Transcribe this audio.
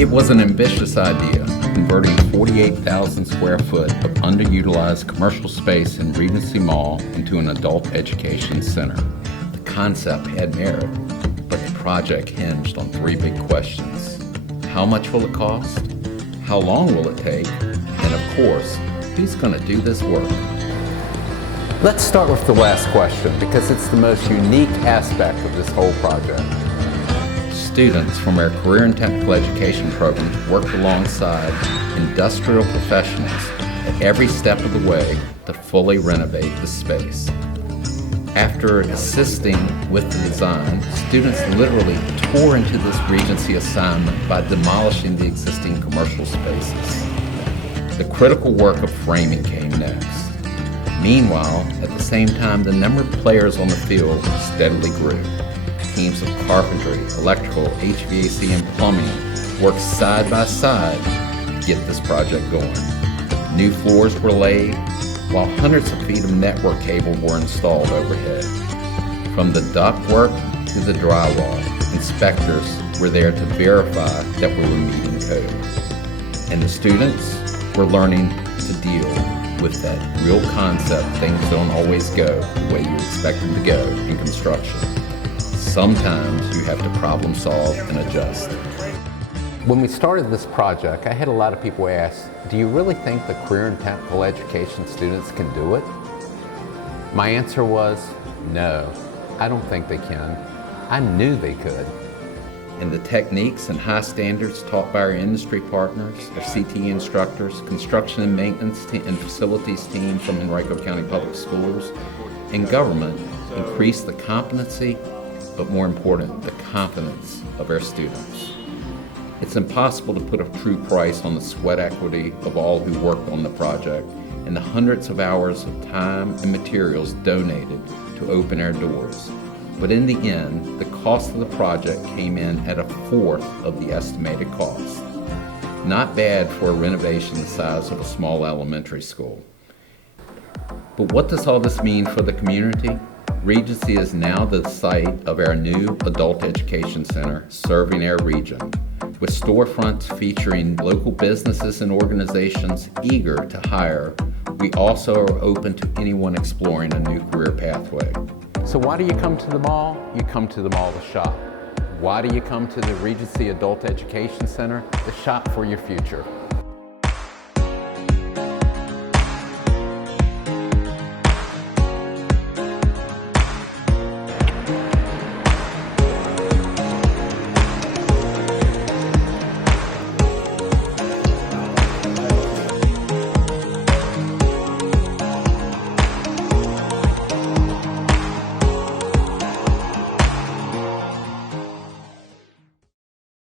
It was an ambitious idea, converting 48,000 square foot of underutilized commercial space in Regency Mall into an adult education center. The concept had merit, but the project hinged on three big questions. How much will it cost? How long will it take? And of course, who's going to do this work? Let's start with the last question because it's the most unique aspect of this whole project. Students from our career and technical education programs worked alongside industrial professionals at every step of the way to fully renovate the space. After assisting with the design, students literally tore into this Regency assignment by demolishing the existing commercial spaces. The critical work of framing came next. Meanwhile, at the same time, the number of players on the field steadily grew. Teams of carpentry, electrical, HVAC, and plumbing worked side by side to get this project going. New floors were laid, while hundreds of feet of network cable were installed overhead. From the ductwork to the drywall, inspectors were there to verify that we were meeting code. And the students were learning to deal with that real concept. Things don't always go the way you expect them to go in construction. Sometimes you have to problem solve and adjust. When we started this project, I had a lot of people ask, do you really think the career and technical education students can do it? My answer was, no, I don't think they can. I knew they could. And the techniques and high standards taught by our industry partners, our CTE instructors, construction and maintenance and facilities team from Henrico County Public Schools, and government increased the competency, but more important, the confidence of our students. It's impossible to put a true price on the sweat equity of all who worked on the project and the hundreds of hours of time and materials donated to open our doors. But in the end, the cost of the project came in at a fourth of the estimated cost. Not bad for a renovation the size of a small elementary school. But what does all this mean for the community? Regency is now the site of our new adult education center serving our region, with storefronts featuring local businesses and organizations eager to hire. We also are open to anyone exploring a new career pathway. So why do you come to the mall? You come to the mall to shop. Why do you come to the Regency Adult Education Center? To shop for your future.